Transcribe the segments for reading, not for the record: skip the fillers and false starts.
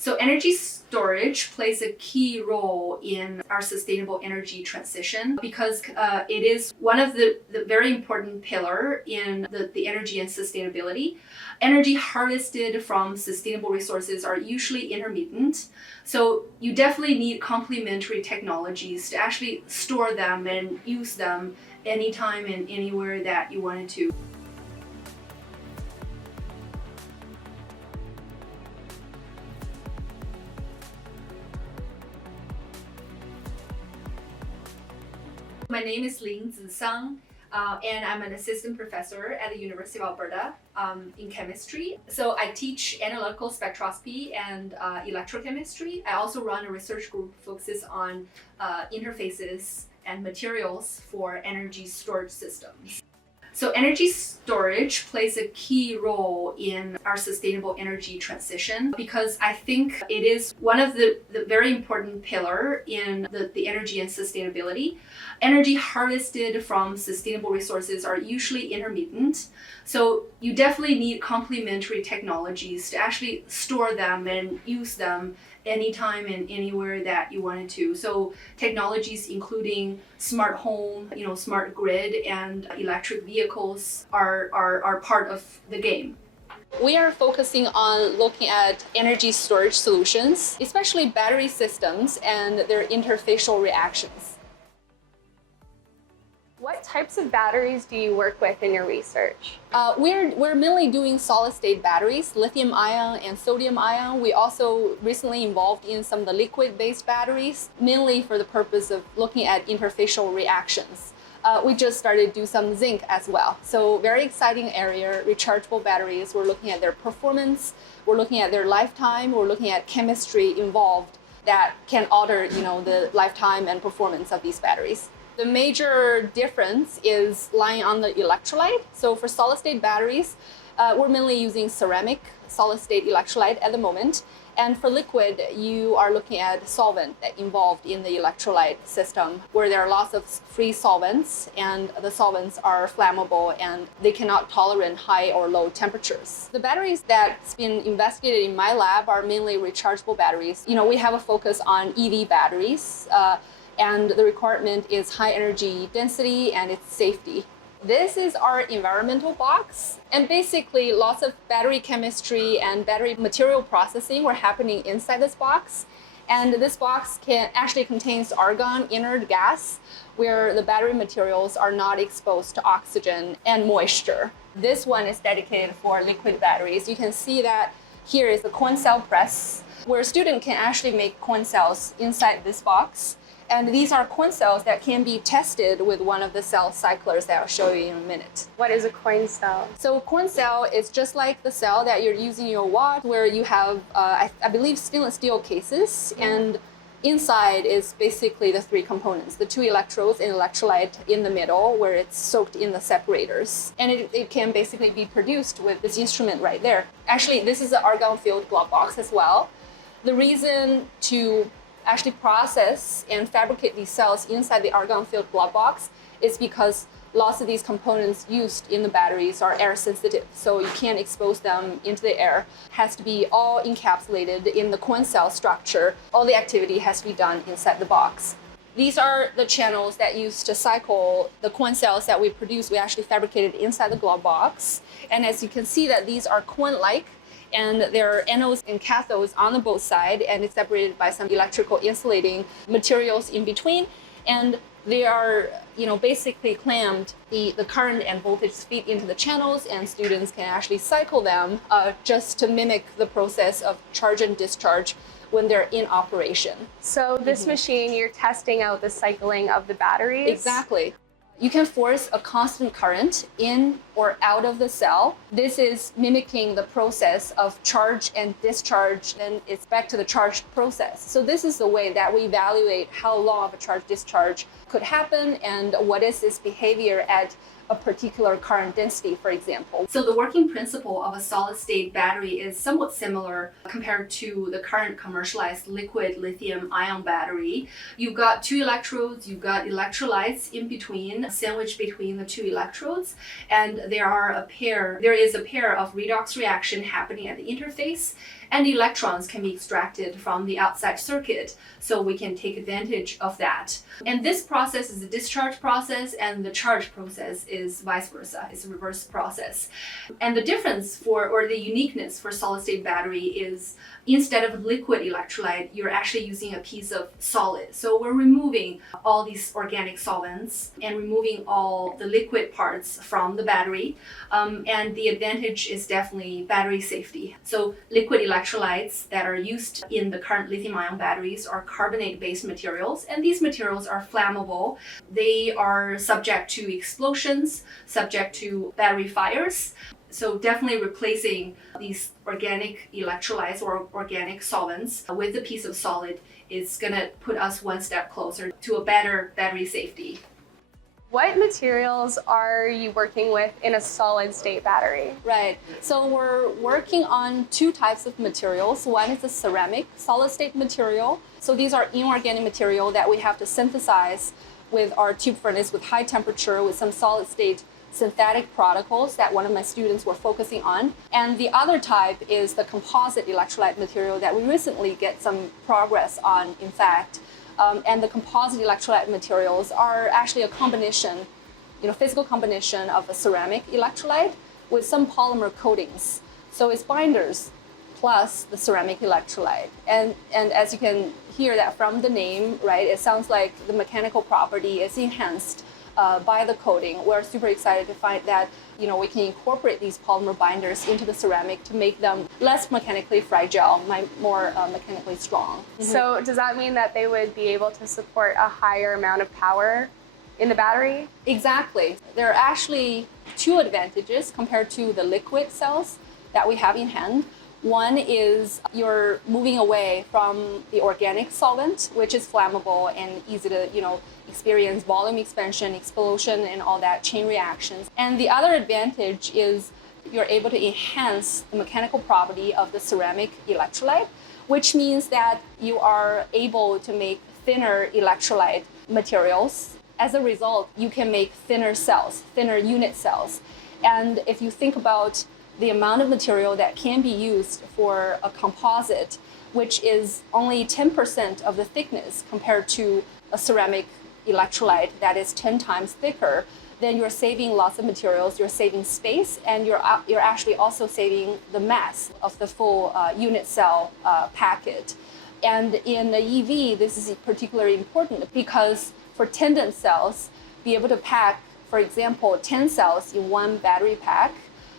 So energy storage plays a key role in our sustainable energy transition because it is one of the very important pillar in the energy and sustainability. Energy harvested from sustainable resources are usually intermittent, so you definitely need complementary technologies to actually store them and use them anytime and anywhere that you wanted to. My name is Lingzi Sang, and I'm an assistant professor at the University of Alberta in chemistry. So I teach analytical spectroscopy and electrochemistry. I also run a research group focuses on interfaces and materials for energy storage systems. So energy storage plays a key role in our sustainable energy transition because I think it is one of the very important pillar in the energy and sustainability. Energy harvested from sustainable resources are usually intermittent, so you definitely need complementary technologies to actually store them and use them anytime and anywhere that you wanted to. So technologies including smart home, smart grid, and electric vehicles are part of the game. We are focusing on looking at energy storage solutions, especially battery systems and their interfacial reactions. What types of batteries do you work with in your research? We're mainly doing solid-state batteries, lithium-ion and sodium-ion. We also recently involved in some of the liquid-based batteries, mainly for the purpose of looking at interfacial reactions. We just started to do some zinc as well. So very exciting area, rechargeable batteries. We're looking at their performance, we're looking at their lifetime, we're looking at chemistry involved that can alter the lifetime and performance of these batteries. The major difference is lying on the electrolyte. So for solid-state batteries, we're mainly using ceramic solid-state electrolyte at the moment. And for liquid, you are looking at solvent that involved in the electrolyte system, where there are lots of free solvents, and the solvents are flammable and they cannot tolerate high or low temperatures. The batteries that's been investigated in my lab are mainly rechargeable batteries. We have a focus on EV batteries. And the requirement is high energy density and its safety. This is our environmental box. And basically lots of battery chemistry and battery material processing were happening inside this box. And this box actually contains argon inert gas, where the battery materials are not exposed to oxygen and moisture. This one is dedicated for liquid batteries. You can see that here is the coin cell press, where a student can actually make coin cells inside this box. And these are coin cells that can be tested with one of the cell cyclers that I'll show you in a minute. What is a coin cell? So a coin cell is just like the cell that you're using in your watch, where you have, I believe, stainless steel cases. And inside is basically the three components, the two electrodes and electrolyte in the middle, where it's soaked in the separators. And it can basically be produced with this instrument right there. Actually, this is an argon-filled glove box as well. The reason to actually process and fabricate these cells inside the argon-filled glove box is because lots of these components used in the batteries are air sensitive, so you can't expose them into the air. It has to be all encapsulated in the coin cell structure. All the activity has to be done inside the box. These are the channels that used to cycle the coin cells that we produce. We actually fabricated inside the glove box. And as you can see that these are coin-like, and there are anodes and cathodes on the both sides, and it's separated by some electrical insulating materials in between. And they are, basically clammed. The current and voltage feed into the channels, and students can actually cycle them just to mimic the process of charge and discharge when they're in operation. So this machine, you're testing out the cycling of the batteries? Exactly. You can force a constant current in or out of the cell. This is mimicking the process of charge and discharge, and it's back to the charge process. So this is the way that we evaluate how long of a charge discharge could happen and what is this behavior at a particular current density, for example. So the working principle of a solid-state battery is somewhat similar compared to the current commercialized liquid lithium-ion battery. You've got two electrodes, you've got electrolytes in between, sandwiched between the two electrodes, and there is a pair of redox reaction happening at the interface. and the electrons can be extracted from the outside circuit, so we can take advantage of that. And this process is a discharge process, and the charge process is vice versa. It's a reverse process. And the difference or the uniqueness for solid-state battery is instead of liquid electrolyte, you're actually using a piece of solid. So we're removing all these organic solvents and removing all the liquid parts from the battery. And the advantage is definitely battery safety. So liquid electrolytes that are used in the current lithium-ion batteries are carbonate-based materials, and these materials are flammable. They are subject to explosions, subject to battery fires. So definitely replacing these organic electrolytes or organic solvents with a piece of solid is going to put us one step closer to a better battery safety. What materials are you working with in a solid state battery? Right. So we're working on two types of materials. One is a ceramic solid state material. So these are inorganic material that we have to synthesize with our tube furnace with high temperature with some solid state synthetic particles that one of my students were focusing on. And the other type is the composite electrolyte material that we recently get some progress on, in fact. And the composite electrolyte materials are actually a combination, physical combination of a ceramic electrolyte with some polymer coatings. So it's binders plus the ceramic electrolyte. And as you can hear that from the name, right, it sounds like the mechanical property is enhanced by the coating. We're super excited to find that we can incorporate these polymer binders into the ceramic to make them less mechanically fragile, more mechanically strong. So does that mean that they would be able to support a higher amount of power in the battery? Exactly. There are actually two advantages compared to the liquid cells that we have in hand. One is you're moving away from the organic solvent, which is flammable and easy to, experience volume expansion, explosion, and all that chain reactions. And the other advantage is you're able to enhance the mechanical property of the ceramic electrolyte, which means that you are able to make thinner electrolyte materials. As a result, you can make thinner cells, thinner unit cells. And if you think about the amount of material that can be used for a composite, which is only 10% of the thickness compared to a ceramic electrolyte that is 10 times thicker, then you're saving lots of materials, you're saving space, and you're actually also saving the mass of the full unit cell packet. And in the EV, this is particularly important because for 10 cells, be able to pack, for example, 10 cells in one battery pack,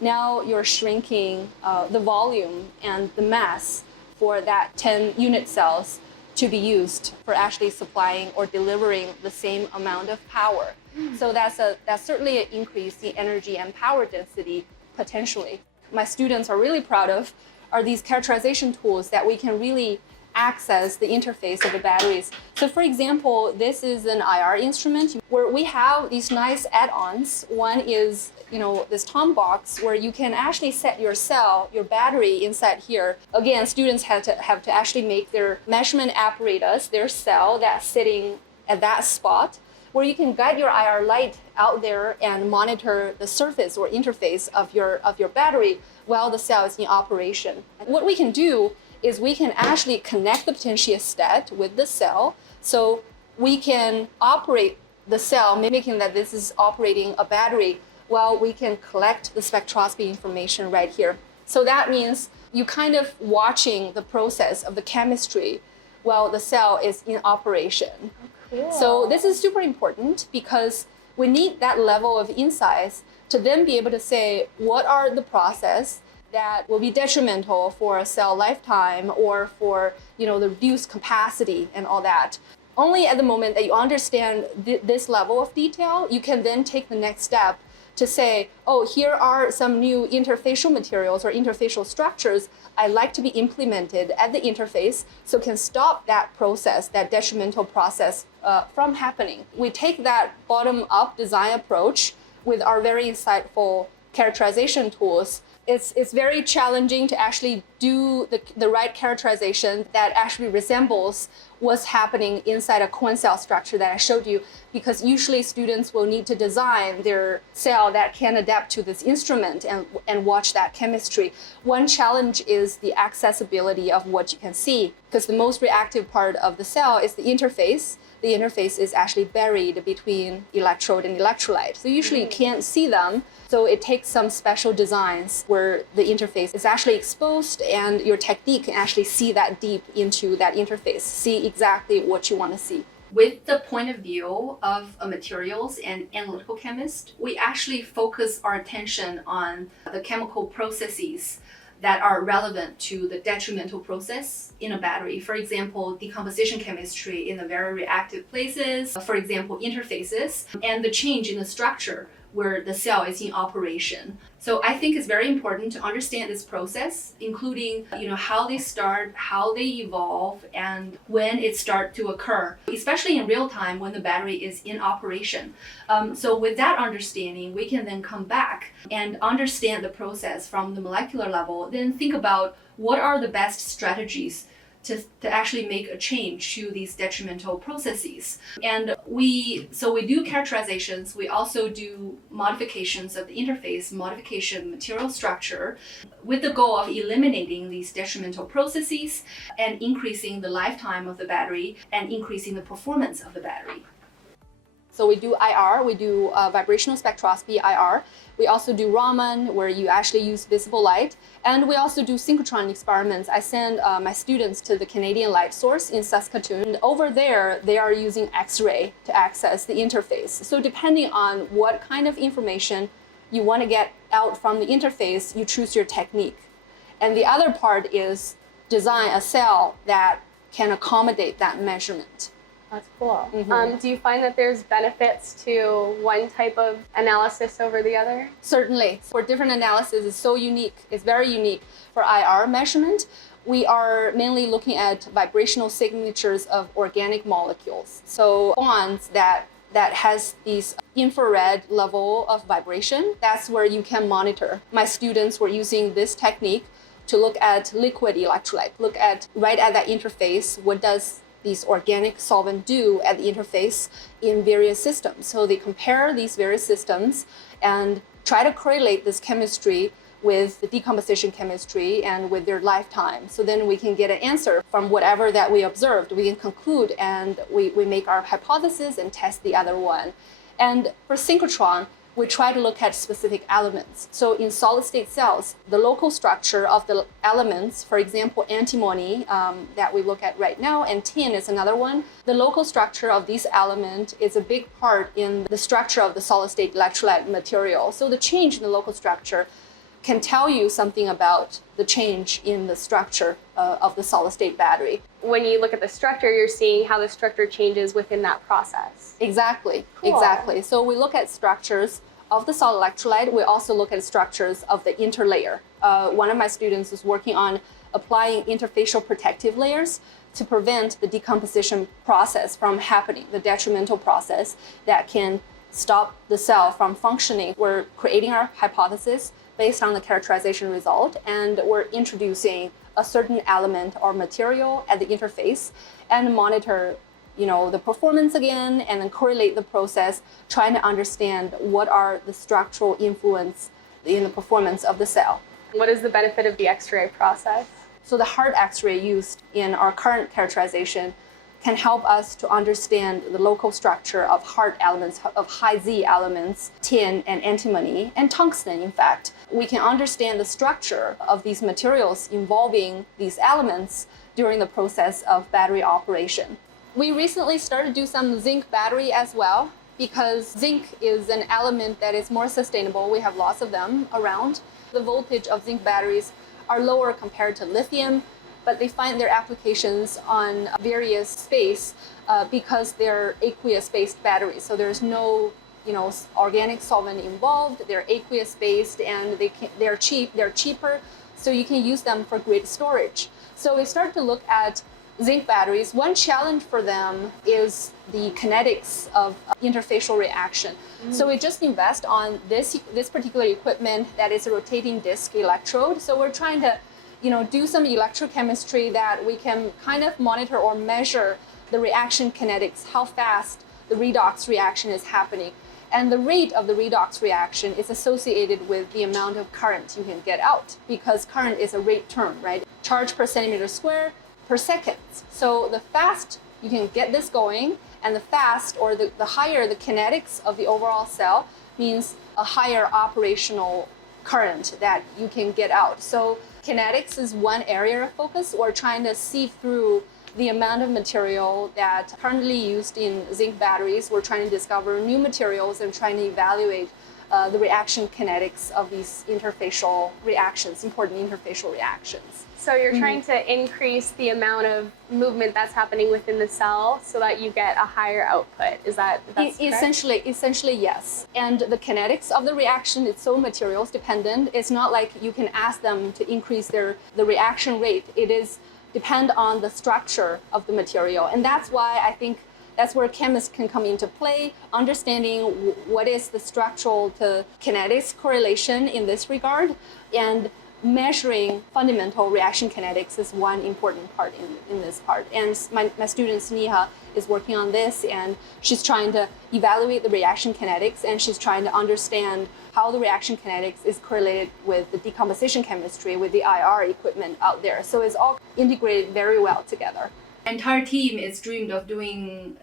now you're shrinking the volume and the mass for that 10 unit cells to be used for actually supplying or delivering the same amount of power. So that's certainly an increase in energy and power density potentially. My students are really proud of are these characterization tools that we can really access the interface of the batteries. So for example, this is an IR instrument where we have these nice add-ons. One is, this Tom box where you can actually set your cell, your battery inside here. Again, students have to actually make their measurement apparatus, their cell that's sitting at that spot, where you can guide your IR light out there and monitor the surface or interface of your battery while the cell is in operation. What we can do is we can actually connect the potentiostat with the cell, so we can operate the cell, mimicking that this is operating a battery, while we can collect the spectroscopy information right here. So that means you kind of watching the process of the chemistry while the cell is in operation. Cool. So this is super important because we need that level of insights to then be able to say what are the process that will be detrimental for a cell lifetime or for the reduced capacity and all that. Only at the moment that you understand this level of detail, you can then take the next step to say, oh, here are some new interfacial materials or interfacial structures I'd like to be implemented at the interface so can stop that process, that detrimental process from happening. We take that bottom-up design approach with our very insightful characterization tools It's very challenging to actually do the right characterization that actually resembles what's happening inside a coin cell structure that I showed you, because usually students will need to design their cell that can adapt to this instrument and watch that chemistry. One challenge is the accessibility of what you can see, because the most reactive part of the cell is the interface. The interface is actually buried between electrode and electrolyte. So usually you can't see them. So it takes some special designs where the interface is actually exposed and your technique can actually see that deep into that interface, see exactly what you want to see. With the point of view of a materials and analytical chemist, we actually focus our attention on the chemical processes that are relevant to the detrimental process in a battery. For example, decomposition chemistry in the very reactive places, for example, interfaces, and the change in the structure where the cell is in operation. So I think it's very important to understand this process, including how they start, how they evolve, and when it starts to occur, especially in real time when the battery is in operation. So with that understanding, we can then come back and understand the process from the molecular level, then think about what are the best strategies to actually make a change to these detrimental processes. And we do characterizations, we also do modifications of the interface, modification material structure, with the goal of eliminating these detrimental processes and increasing the lifetime of the battery and increasing the performance of the battery. So we do IR, we do vibrational spectroscopy, IR. We also do Raman, where you actually use visible light. And we also do synchrotron experiments. I send my students to the Canadian light source in Saskatoon. And over there, they are using X-ray to access the interface. So depending on what kind of information you want to get out from the interface, you choose your technique. And the other part is design a cell that can accommodate that measurement. That's cool. Do you find that there's benefits to one type of analysis over the other? Certainly. For different analysis, it's so unique. It's very unique. For IR measurement, we are mainly looking at vibrational signatures of organic molecules. So bonds that has these infrared level of vibration, that's where you can monitor. My students were using this technique to look at liquid electrolyte, look at right at that interface, what does these organic solvent do at the interface in various systems. So they compare these various systems and try to correlate this chemistry with the decomposition chemistry and with their lifetime. So then we can get an answer from whatever that we observed. We can conclude and we make our hypothesis and test the other one. And for synchrotron, we try to look at specific elements. So in solid state cells, the local structure of the elements, for example, antimony that we look at right now, and tin is another one. The local structure of these elements is a big part in the structure of the solid state electrolyte material. So the change in the local structure can tell you something about the change in the structure of the solid state battery. When you look at the structure, you're seeing how the structure changes within that process. Exactly, Cool. Exactly. So we look at structures of the solid electrolyte. We also look at structures of the interlayer. One of my students is working on applying interfacial protective layers to prevent the decomposition process from happening, the detrimental process that can stop the cell from functioning. We're creating our hypothesis based on the characterization result, and we're introducing a certain element or material at the interface and monitor the performance again, and then correlate the process, trying to understand what are the structural influence in the performance of the cell. What is the benefit of the X-ray process? So the hard X-ray used in our current characterization can help us to understand the local structure of hard elements, of high Z elements, tin and antimony, and tungsten, in fact. We can understand the structure of these materials involving these elements during the process of battery operation. We recently started to do some zinc battery as well, because zinc is an element that is more sustainable. We have lots of them around. The voltage of zinc batteries are lower compared to lithium, but they find their applications on various space because they're aqueous-based batteries. So there's no organic solvent involved. They're aqueous-based and they're cheap. They're cheaper, so you can use them for grid storage. So we start to look at zinc batteries, one challenge for them is the kinetics of interfacial reaction. So we just invest on this particular equipment that is a rotating disc electrode. So we're trying to, do some electrochemistry that we can kind of monitor or measure the reaction kinetics, how fast the redox reaction is happening. And the rate of the redox reaction is associated with the amount of current you can get out, because current is a rate term, right? Charge per centimeter square per second. So the fast you can get this going, and the fast or the higher the kinetics of the overall cell means a higher operational current that you can get out. So kinetics is one area of focus. We're trying to see through the amount of material that currently used in zinc batteries. We're trying to discover new materials and trying to evaluate the reaction kinetics of these interfacial reactions, important interfacial reactions. So you're trying to increase the amount of movement that's happening within the cell so that you get a higher output. Is that's essentially yes. And the kinetics of the reaction is so materials dependent. It's not like you can ask them to increase the reaction rate. It is depend on the structure of the material. And that's why I think that's where chemists can come into play, understanding what is the structural to kinetics correlation in this regard, and measuring fundamental reaction kinetics is one important part in this part. And my student Sneha is working on this, and she's trying to evaluate the reaction kinetics, and she's trying to understand how the reaction kinetics is correlated with the decomposition chemistry with the IR equipment out there. So it's all integrated very well together. The entire team is dreamed of doing,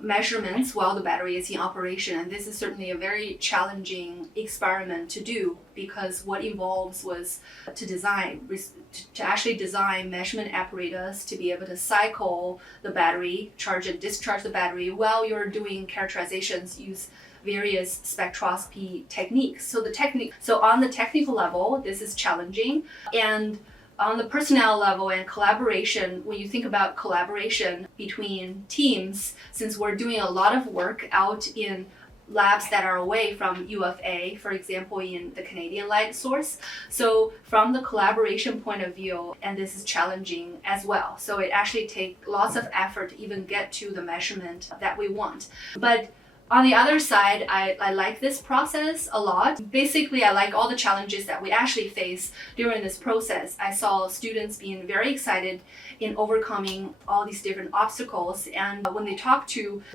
measurements while the battery is in operation. And this is certainly a very challenging experiment to do, because what involves was to actually design measurement apparatus to be able to cycle the battery, charge and discharge the battery while you're doing characterizations, use various spectroscopy techniques. So on the technical level, this is challenging. And on the personnel level and collaboration, when you think about collaboration between teams, since we're doing a lot of work out in labs that are away from U of A, for example, in the Canadian light source. So from the collaboration point of view, and this is challenging as well. So it actually takes lots of effort to even get to the measurement that we want. But on the other side, I like this process a lot. Basically, I like all the challenges that we actually face during this process. I saw students being very excited in overcoming all these different obstacles. And when they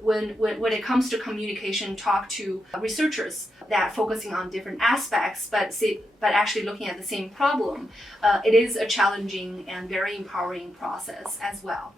when it comes to communication, talk to researchers that focusing on different aspects, but actually looking at the same problem, it is a challenging and very empowering process as well.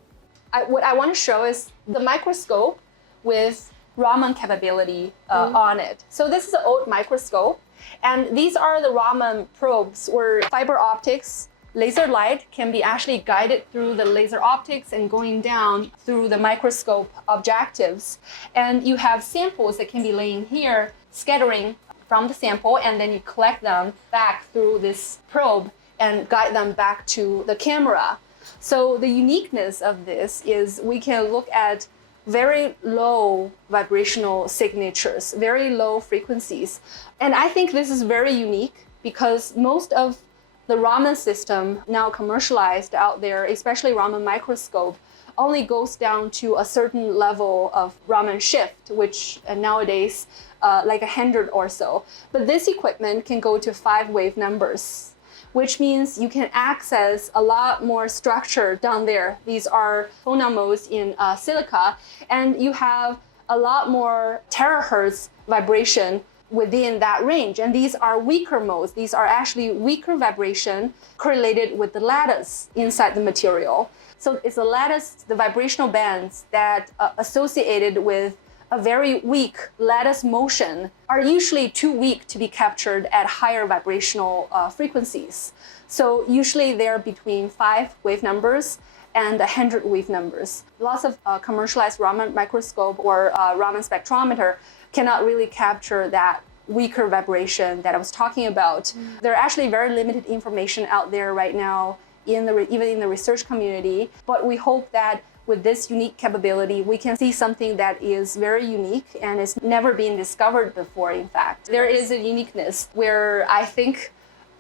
What I want to show is the microscope with Raman capability on it. So this is an old microscope, and these are the Raman probes where fiber optics, laser light can be actually guided through the laser optics and going down through the microscope objectives. And you have samples that can be laying here, scattering from the sample, and then you collect them back through this probe and guide them back to the camera. So the uniqueness of this is we can look at very low vibrational signatures, very low frequencies. And I think this is very unique because most of the Raman system now commercialized out there, especially Raman microscope, only goes down to a certain level of Raman shift, which nowadays like 100 or so. But this equipment can go to 5 wave numbers, which means you can access a lot more structure down there. These are phonon modes in silica, and you have a lot more terahertz vibration within that range. And these are weaker modes. These are actually weaker vibration correlated with the lattice inside the material. So it's the lattice, the vibrational bands that associated with a very weak lattice motion are usually too weak to be captured at higher vibrational frequencies. So usually they're between 5 wave numbers and 100 wave numbers. Lots of commercialized Raman microscope or Raman spectrometer cannot really capture that weaker vibration that I was talking about. There are actually very limited information out there right now, even in the research community, but we hope that with this unique capability, we can see something that is very unique and has never been discovered before, in fact. There is a uniqueness where I think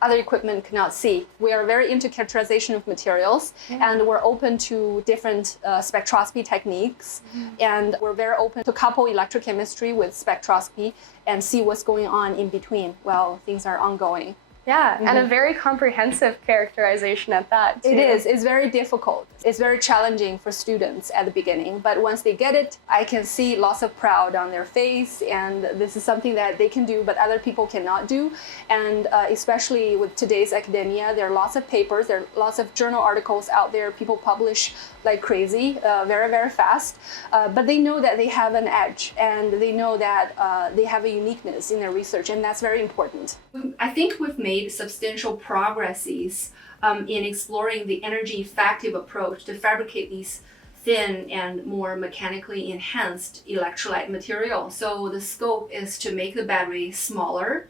other equipment cannot see. We are very into characterization of materials, and we're open to different spectroscopy techniques, and we're very open to couple electrochemistry with spectroscopy and see what's going on in between while things are ongoing. Yeah, and a very comprehensive characterization at that, too. It is. It's very difficult. It's very challenging for students at the beginning, but once they get it, I can see lots of pride on their face, and this is something that they can do, but other people cannot do. And especially with today's academia, there are lots of papers, there are lots of journal articles out there. People publish like crazy, very, very fast, but they know that they have an edge, and they know that they have a uniqueness in their research, and that's very important. I think we've made substantial progresses in exploring the energy effective approach to fabricate these thin and more mechanically enhanced electrolyte material. So the scope is to make the battery smaller,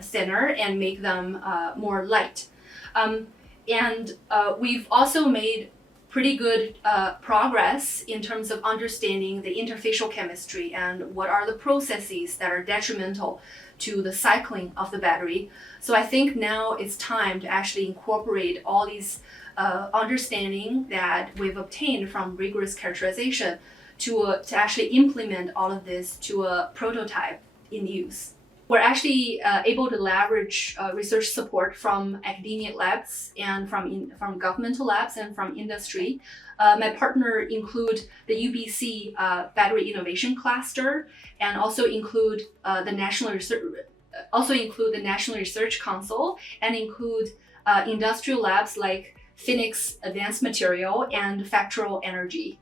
thinner, and make them more light. And we've also made pretty good progress in terms of understanding the interfacial chemistry and what are the processes that are detrimental to the cycling of the battery. So I think now it's time to actually incorporate all these understanding that we've obtained from rigorous characterization to actually implement all of this to a prototype in use. We're actually able to leverage research support from academic labs and from governmental labs and from industry. My partner include the UBC Battery Innovation Cluster, and also include the National Research Council, and include industrial labs like Phoenix Advanced Material and Factual Energy.